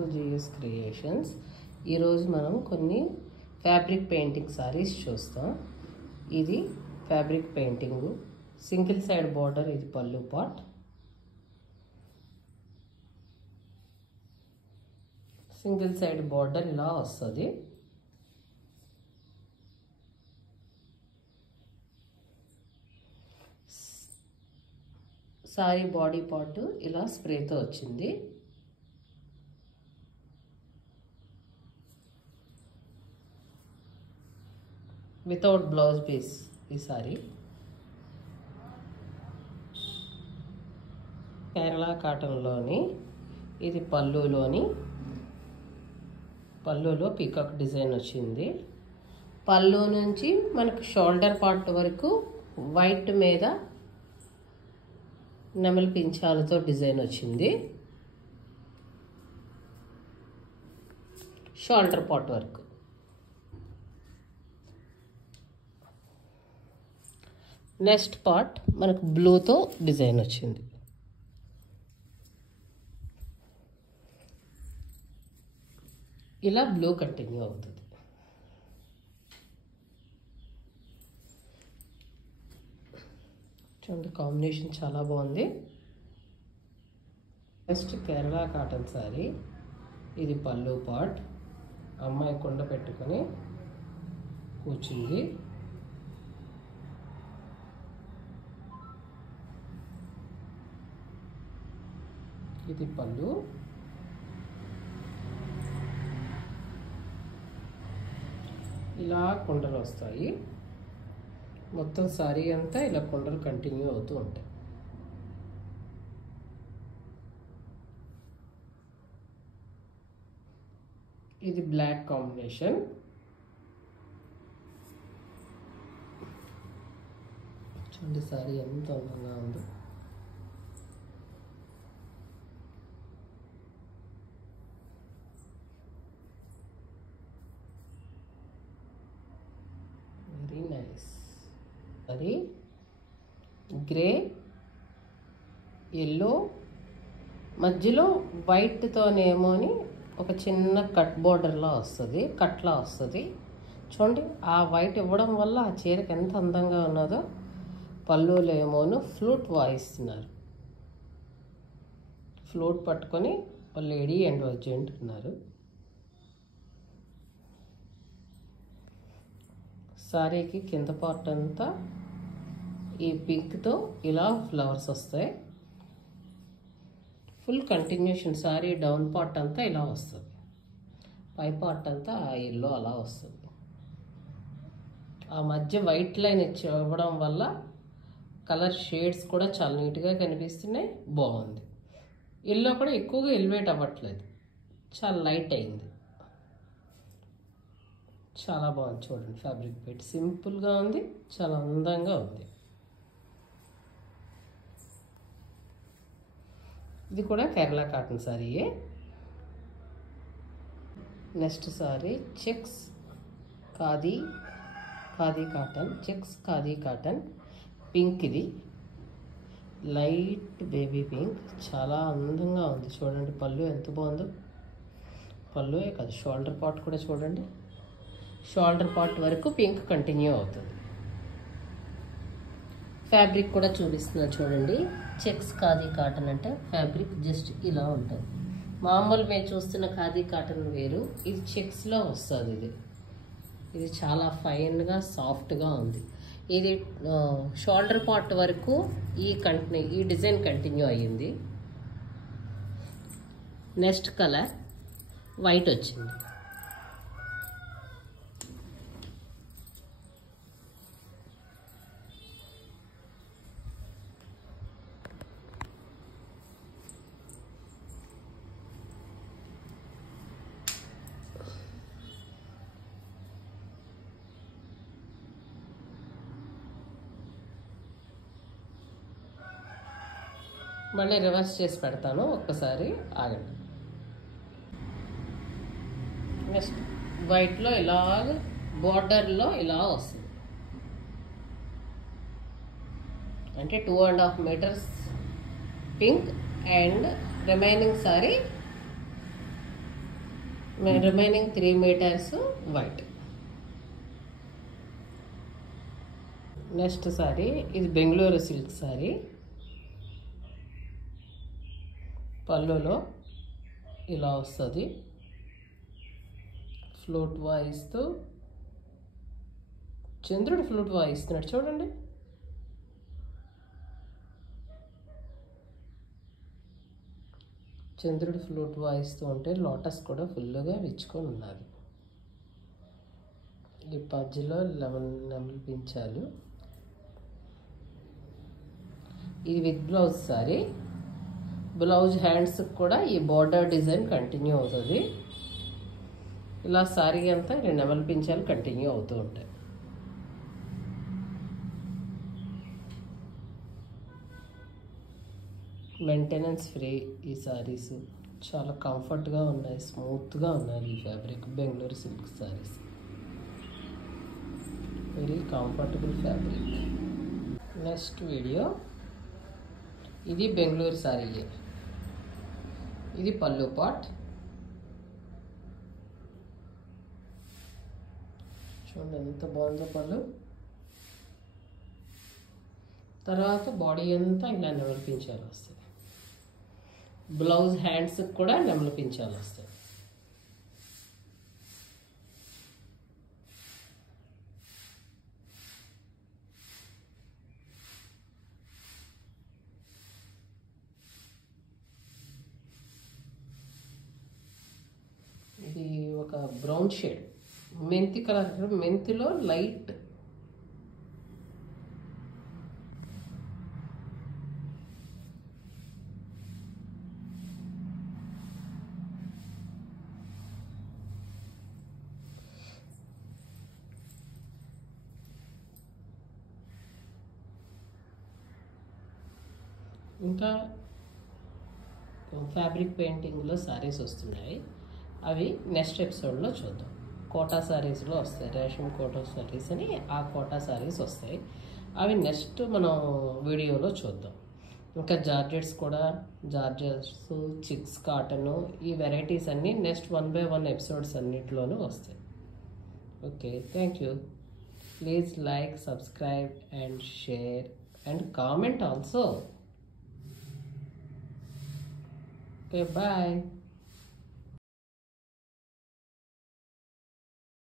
GS creations ఈరోజు మనం కొన్ని ఫ్యాబ్రిక్ పెయింటింగ్ సారీస్ చూస్తాం. ఇది fabric painting, single side border, ఇది పళ్ళు పార్ట్. సింగిల్ సైడ్ బార్డర్ ఇలా వస్తుంది. సారీ బాడీ పార్ట్ ఇలా స్ప్రేతో వచ్చింది. వితౌట్ బ్లౌజ్ పీస్ ఈ సారీ. కేరళ కాటన్లోని ఇది పళ్ళులో పీకాక్ డిజైన్ వచ్చింది. పళ్ళు నుంచి మనకు షోల్డర్ పార్ట్ వరకు వైట్ మీద నెమలి పించాలతో డిజైన్ వచ్చింది. షోల్డర్ పార్ట్ వరకు నెక్స్ట్ పార్ట్ మనకు బ్లూతో డిజైన్ వచ్చింది. ఇలా బ్లూ కంటిన్యూ అవుతుంది. చూడండి, కాంబినేషన్ చాలా బాగుంది. నెక్స్ట్ కేరళ కాటన్ సారీ, ఇది పళ్ళు పార్ట్. అమ్మాయి కుండ పెట్టుకొని కూర్చుంది. ఇది పళ్ళు. ఇలా కుండలు వస్తాయి. మొత్తం సారీ అంతా ఇలా కుండలు కంటిన్యూ అవుతూ ఉంటాయి. ఇది బ్లాక్ కాంబినేషన్. చూడండి సారీ ఎంత అందంగా ఉందో. Very nice. అది గ్రే, ఎల్లో, మధ్యలో వైట్తోనేమోని ఒక చిన్న కట్ బోర్డర్లా వస్తుంది, కట్లా వస్తుంది. చూడండి, ఆ వైట్ ఇవ్వడం వల్ల ఆ చీరకు ఎంత అందంగా ఉన్నదో. పళ్ళులో ఏమోను ఫ్లూట్ వాయిస్తున్నారు. ఫ్లూట్ పట్టుకొని ఒక లేడీ అండ్ ఒక జెంట్ ఉన్నారు. సారీకి కింద పార్ట్ అంతా ఈ పింక్తో ఇలా ఫ్లవర్స్ వస్తాయి. Full continuation. Sorry down part అంతా ఇలా వస్తుంది, పై పార్ట్ అంతా ఆ ఎల్లో అలా వస్తుంది. ఆ మధ్య వైట్ లైన్ ఇవ్వడం వల్ల కలర్ షేడ్స్ కూడా చాలా నీట్గా కనిపిస్తున్నాయి. బాగుంది. ఎల్లో కూడా ఎక్కువగా ఎలివేట్ అవ్వట్లేదు, చాలా లైట్ అయింది. చాలా బాగుంది. చూడండి, ఫ్యాబ్రిక్ పెట్టి సింపుల్గా ఉంది, చాలా అందంగా ఉంది. ఇది కూడా కేరళ కాటన్ సారీయే. Next sari checks khadi cotton, checks khadi cotton pink. ఇది లైట్ బేబీ పింక్, చాలా అందంగా ఉంది. చూడండి పళ్ళు ఎంత బాగుందో. పళ్ళుయే కాదు, షోల్డర్ పార్ట్ కూడా చూడండి. షోల్డర్ పార్ట్ వరకు పింక్ కంటిన్యూ అవుతుంది. ఫ్యాబ్రిక్ కూడా చూపిస్తున్నాను చూడండి. చెక్స్ ఖాదీ కాటన్ అంటే ఫ్యాబ్రిక్ జస్ట్ ఇలా ఉంటుంది. మామూలు మేము చూస్తున్న ఖాదీ కాటన్ వేరు, ఇది చెక్స్లో వస్తుంది. ఇది చాలా ఫైన్గా సాఫ్ట్గా ఉంది. ఇది షోల్డర్ పార్ట్ వరకు ఈ డిజైన్ కంటిన్యూ అయ్యింది. నెక్స్ట్ కలర్ వైట్ వచ్చింది. మళ్ళీ రివర్స్ చేసి పెడతాను, ఒక్కసారి ఆగండి. నెక్స్ట్ వైట్లో ఇలాగ బార్డర్లో ఇలా వస్తుంది. అంటే 2.5 meters pink and remaining saree remaining 3 metres white. Next sari ఇది బెంగళూరు సిల్క్ సారీ. పళ్ళులో ఇలా వస్తుంది. ఫ్లూట్ వాయిస్తూ చంద్రుడు ఫ్లూట్ వాయిస్తున్నాడు చూడండి. చంద్రుడు ఫ్లూట్ వాయిస్తూ ఉంటే లోటస్ కూడా ఫుల్గా విచ్చుకొని ఉన్నది. ఈ మధ్యలో నెమలి పించాలు. ఇది with blouse sorry. Blouse hands కూడా ఈ బోర్డర్ డిజైన్ కంటిన్యూ అవుతుంది. ఇలా సారీ అంతా నెమలి పించాలు కంటిన్యూ అవుతూ ఉంటాయి. మెయింటెనెన్స్ ఫ్రీ ఈ సారీస్. చాలా కంఫర్ట్గా ఉన్నాయి, స్మూత్గా ఉన్నాయి. ఈ fabric Bengaluru silk saris very comfortable fabric. Next video ఇది బెంగళూరు సారీ. ఇది పళ్ళు పాట్. చూడండి ఎంత బాగుందో పళ్ళు. తర్వాత బాడీ అంతా ఇలా నెమలి పించాలు వస్తాయి. బ్లౌజ్ హ్యాండ్స్కి కూడా నెమలి పించాలు వస్తాయి. ఇది ఒక బ్రౌన్ షేడ్, మెంతి కలర్. మెంతిలో లైట్ ఇంకా ఫ్యాబ్రిక్ పెయింటింగ్లో సారీస్ వస్తున్నాయి. అవి నెక్స్ట్ ఎపిసోడ్లో చూద్దాం. కోటా సారీస్లో వస్తాయి, రేషం కోటా సారీస్ అని ఆ కోటా సారీస్ వస్తాయి. అవి నెక్స్ట్ మనం వీడియోలో చూద్దాం. ఇంకా జార్జెట్స్ కూడా, జార్జెట్స్, చిక్స్ కాటను, ఈ వెరైటీస్ అన్నీ నెక్స్ట్ 1 by 1 ఎపిసోడ్స్ అన్నిటిలోనూ వస్తాయి. Okay, thank you. Please like, subscribe and share and comment also. Okay, bye.